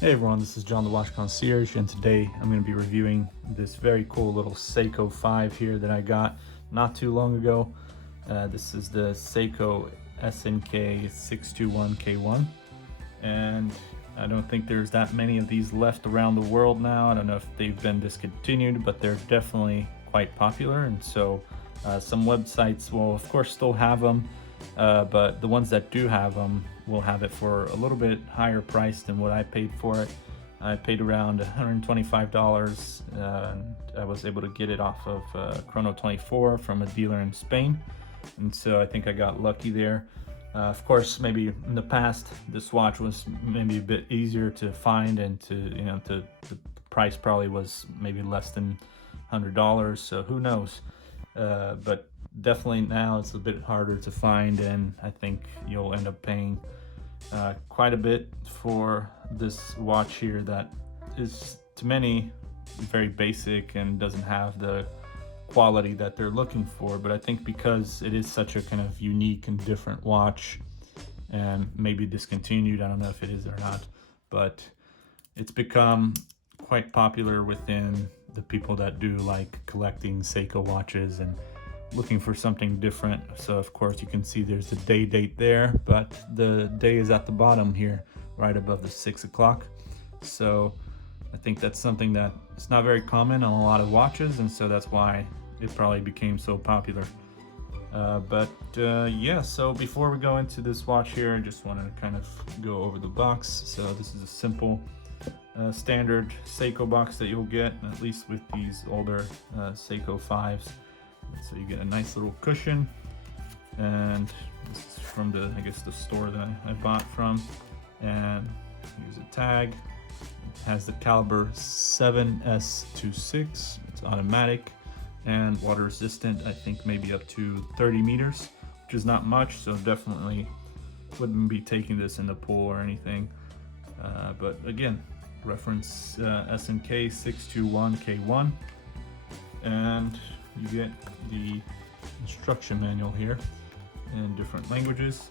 Hey everyone, this is John the Watch Concierge, and today I'm going to be reviewing this very cool little Seiko 5 here that I got not too long ago. This is the Seiko SNK621K1, and I don't think there's that many of these left around the world now. I don't know if they've been discontinued, but they're definitely quite popular, and so some websites will of course still have them, but the ones that do have them will have it for a little bit higher price than what I paid for it. I paid around $125, and I was able to get it off of Chrono 24 from a dealer in Spain, and so I think I got lucky there. Of course, maybe in the past this watch was maybe a bit easier to find, and the price probably was maybe less than $100, so who knows. But definitely now it's a bit harder to find, and I think you'll end up paying quite a bit for this watch here that is to many very basic and doesn't have the quality that they're looking for. But I think because it is such a kind of unique and different watch, and maybe discontinued, I don't know if it is or not, but it's become quite popular within the people that do like collecting Seiko watches and looking for something different. So of course you can see there's the day date there, but the day is at the bottom here, right above the 6 o'clock. So I think that's something that is not very common on a lot of watches, and so that's why it probably became so popular. Yeah, so before we go into this watch here, I just want to kind of go over the box. So this is a simple standard Seiko box that you'll get, at least with these older Seiko 5s. So you get a nice little cushion, and this is from the, I guess, the store that I bought from. And here's a tag. It has the caliber 7S26. It's automatic and water resistant. I think maybe up to 30 meters, which is not much. So definitely wouldn't be taking this in the pool or anything. But again, reference SNK621K1, and you get the instruction manual here in different languages.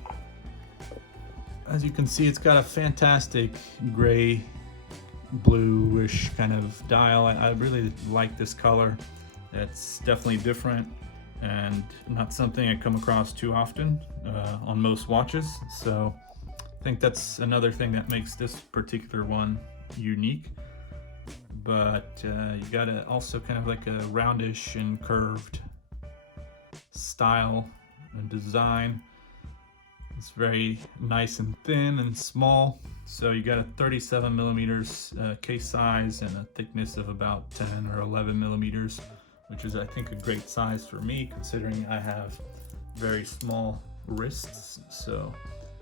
As you can see, it's got a fantastic gray bluish kind of dial. I really like this color. It's definitely different and not something I come across too often on most watches. So I think that's another thing that makes this particular one unique. But you got also kind of like a roundish and curved style and design. It's very nice and thin and small. So you got a 37 millimeters case size and a thickness of about 10 or 11 millimeters, which is, I think, a great size for me considering I have very small wrists. So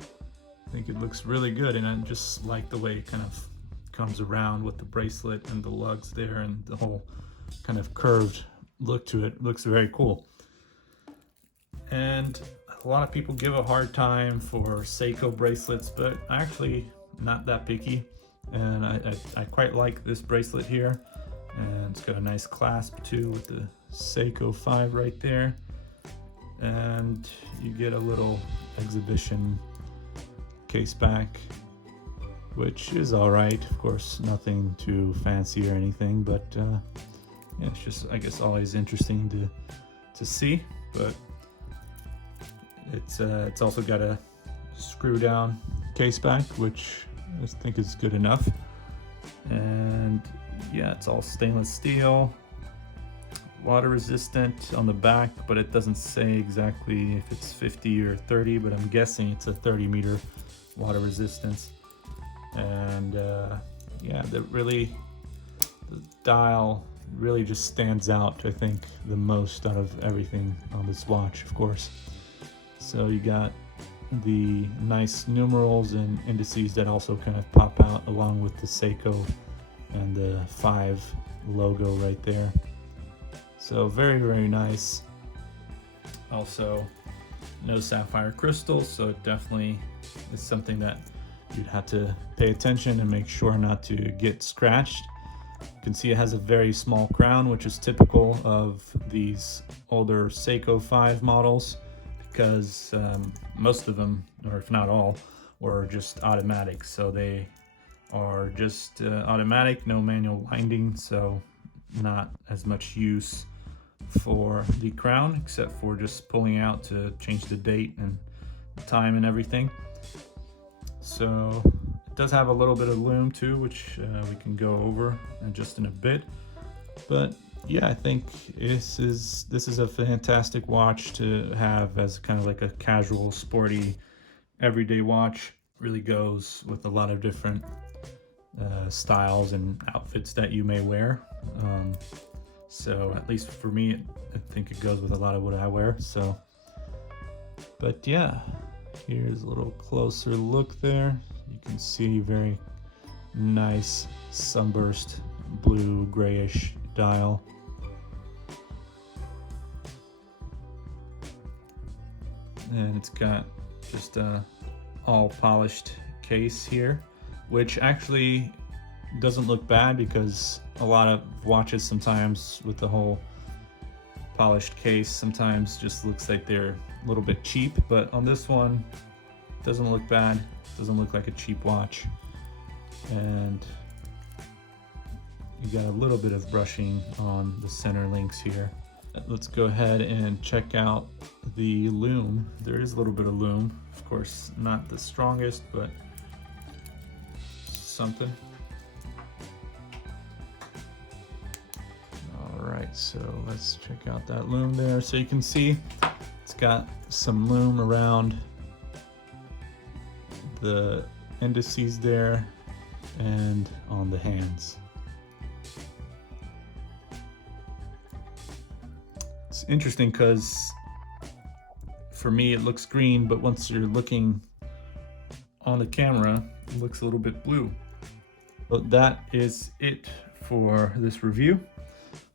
I think it looks really good, and I just like the way it kind of comes around with the bracelet and the lugs there, and the whole kind of curved look to it. It looks very cool. And a lot of people give a hard time for Seiko bracelets, but actually not that picky, and I quite like this bracelet here. And it's got a nice clasp too with the Seiko 5 right there, and you get a little exhibition case back, which is all right. Of course, nothing too fancy or anything, but yeah, it's just, I guess, always interesting to see. But it's also got a screw down case back, which I think is good enough. And yeah, it's all stainless steel, water resistant on the back, but it doesn't say exactly if it's 50 or 30, but I'm guessing it's a 30 meter water resistance. And yeah, the dial really just stands out, I think, the most out of everything on this watch, of course. So you got the nice numerals and indices that also kind of pop out along with the Seiko and the 5 logo right there. So very, very nice. Also, no sapphire crystals, so it definitely is something that you'd have to pay attention and make sure not to get scratched. You can see it has a very small crown, which is typical of these older Seiko 5 models, because most of them, or if not all, were just automatic. So they are just automatic, no manual winding, so not as much use for the crown except for just pulling out to change the date and the time and everything. So it does have a little bit of loom too, which we can go over just in a bit. But yeah, I think this is a fantastic watch to have as kind of like a casual, sporty, everyday watch. Really goes with a lot of different styles and outfits that you may wear. So at least for me, I think it goes with a lot of what I wear. So, but yeah, here's a little closer look there. You can see very nice sunburst blue grayish dial. And it's got just a all polished case here, which actually doesn't look bad because a lot of watches sometimes with the whole polished case sometimes just looks like they're a little bit cheap, but on this one it doesn't look bad. It doesn't look like a cheap watch. And you got a little bit of brushing on the center links here. Let's go ahead and check out the loom. There is a little bit of loom, of course not the strongest, but something. All right, so let's check out that loom there. So you can see it's got some loom around the indices there and on the hands. It's interesting because for me it looks green, but once you're looking on the camera it looks a little bit blue. But that is it for this review.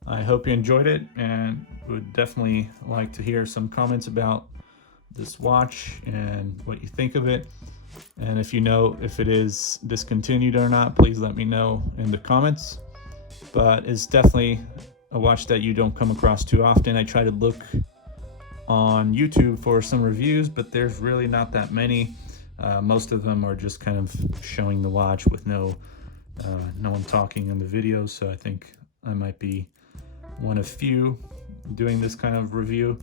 I hope you enjoyed it and would definitely like to hear some comments about this watch and what you think of it. And if you know if it is discontinued or not, please let me know in the comments. But it's definitely a watch that you don't come across too often. I try to look on YouTube for some reviews, but there's really not that many. Most of them are just kind of showing the watch with no one talking in the videos. So I think I might be one of few doing this kind of review.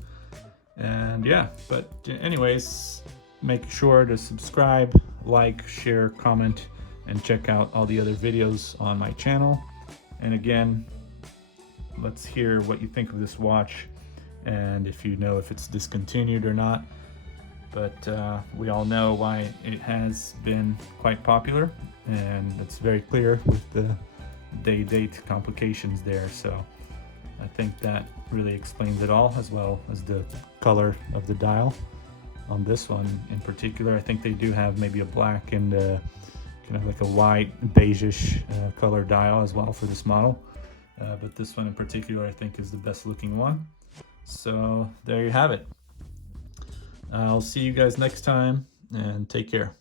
And yeah, but anyways, make sure to subscribe, like, share, comment, and check out all the other videos on my channel. And again, let's hear what you think of this watch and if you know if it's discontinued or not. But we all know why it has been quite popular, and it's very clear with the day-date complications there. So I think that really explains it all, as well as the color of the dial on this one in particular. I think they do have maybe a black and kind of like a white beigeish color dial as well for this model. But this one in particular I think is the best looking one. So there you have it. I'll see you guys next time, and take care.